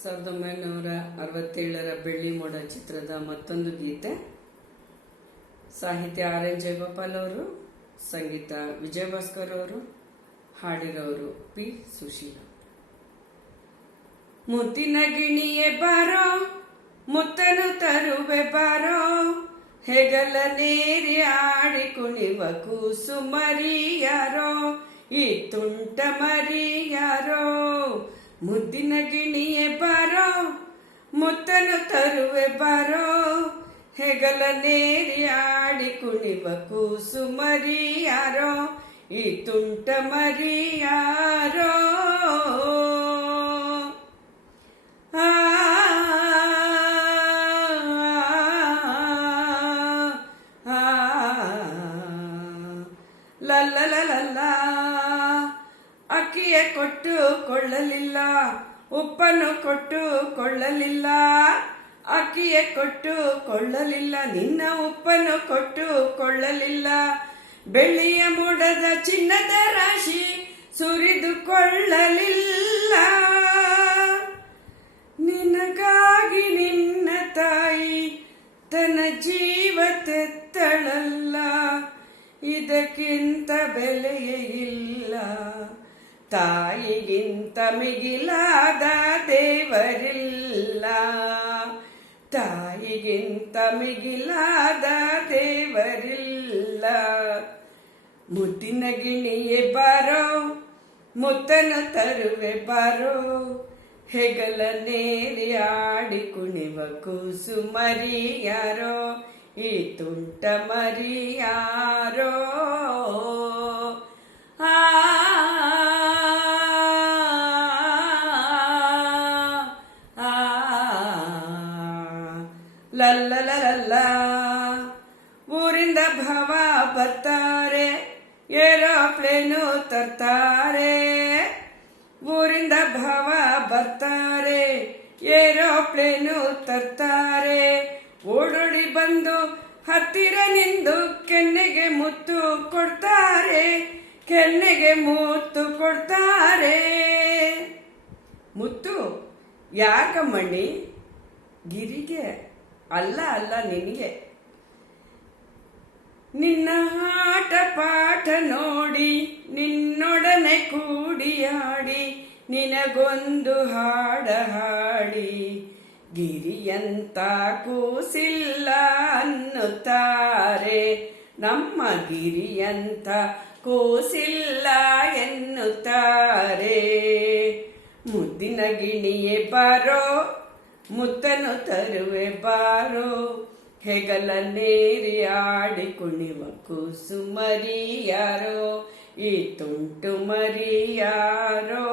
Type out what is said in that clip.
1967ರ ಬೆಳ್ಳಿ ಮೋಡ ಚಿತ್ರದ ಮತ್ತೊಂದು ಗೀತೆ. ಸಾಹಿತ್ಯ ಆರ್ ಎನ್ ಜಯಗೋಪಾಲ್ ಅವರು, ಸಂಗೀತ ವಿಜಯಭಾಸ್ಕರ್ ಅವರು, ಹಾಡಿರೋರು ಪಿ ಸುಶೀಲ. ಮುತ್ತಿನ ಗಿಣಿಯೇ ಬಾರೋ, ಮುತ್ತನು ತರುವೆ ಬಾರೋ, ಹೆಗಲ ನೇರಿ ಆಡಿ ಕುಣಿವ ಕೂಸು ಮರಿಯಾರೋ, ಈ ತುಂಟ ಮರಿಯಾರೋ. ಮುದ್ದಿನ ಗಿಣಿಯೇ ಬಾರೋ, ಮುತ್ತನು ತರುವೆ ಬಾರೋ, ಹೆಗಲ ನೇರಿ ಆಡಿ ಕುಣಿವ ಕೂಸು ಮರಿಯಾರೋ, ಈ ತುಂಟ ಮರಿಯಾರೋ. ಲಲ್ಲ ಅಕ್ಕಿಯ ಕೊಟ್ಟು ಕೊಳ್ಳಲಿಲ್ಲ, ಉಪ್ಪನ್ನು ಕೊಟ್ಟು ಕೊಳ್ಳಲಿಲ್ಲ, ಅಕ್ಕಿಯ ಕೊಟ್ಟು ಕೊಳ್ಳಲಿಲ್ಲ, ನಿನ್ನ ಉಪ್ಪನ್ನು ಕೊಟ್ಟು ಕೊಳ್ಳಲಿಲ್ಲ. ಬೆಳ್ಳಿಯ ಮೋಡದ ಚಿನ್ನದ ರಾಶಿ ಸುರಿದುಕೊಳ್ಳಲಿಲ್ಲ, ನಿನಗಾಗಿ ನಿನ್ನ ತಾಯಿ ತನ್ನ ಜೀವ ತೆತ್ತಳಲ್ಲ, ಇದಕ್ಕಿಂತ ಬೆಲೆಯೇ ಇಲ್ಲ. ತಾಯಿಗಿಂತ ಮಿಗಿಲಾದ ದೇವರಿಲ್ಲ, ತಾಯಿಗಿಂತ ಮಿಗಿಲಾದ ದೇವರಿಲ್ಲ. ಮುದ್ದಿನ ಗಿಣಿಯೇ ಬಾರೋ, ಮುತ್ತನು ತರುವೆ ಬಾರೋ, ಹೆಗಲ ನೇರಿ ಆಡಿ ಕುಣಿವ ಕೂಸು ಮರಿಯಾರೋ, ಈ ತುಂಟ ಮರಿಯಾರೋ. ಲಲ್ಲ ಊರಿಂದ ಭಾವ ಬರ್ತಾರೆ, ಏರೋಪ್ಲೇನು ತರ್ತಾರೆ. ಊರಿಂದ ಭಾವ ಬರ್ತಾರೆ, ಏರೋಪ್ಲೇನು ತರ್ತಾರೆ. ಓಡೋಡಿ ಬಂದು ಹತ್ತಿರ ನಿಂದು ಕೆನ್ನೆಗೆ ಮುತ್ತು ಕೊಡ್ತಾರೆ, ಕೆನ್ನೆಗೆ ಮುತ್ತು ಕೊಡ್ತಾರೆ. ಮುತ್ತು ಯಾಕಮ್ಮಣ್ಣಿ? ಗಿರಿಗೆ ಅಲ್ಲ ಅಲ್ಲ ನಿನಗೆ. ನಿನ್ನ ಆಟ ಪಾಠ ನೋಡಿ ನಿನ್ನೊಡನೆ ಕೂಡಿಯಾಡಿ, ನಿನಗೊಂದು ಹಾಡ ಹಾಡಿ, ಗಿರಿಯಂತ ಕೂಸಿಲ್ಲ ಅನ್ನುತ್ತಾರೆ, ನಮ್ಮ ಗಿರಿಯಂತ ಕೂಸಿಲ್ಲ ಎನ್ನುತ್ತಾರೆ. ಮುದ್ದಿನ ಗಿಣಿಯೇ ಬಾರೋ, ಮುತ್ತನು ತರುವೆ ಬಾರೋ, ಹೆಗಲ ನೇರಿ ಆಡಿ ಕುಣಿವ ಕೂಸು ಮರಿಯಾರೋ, ಈ ತುಂಟು ಮರಿಯಾರೋ.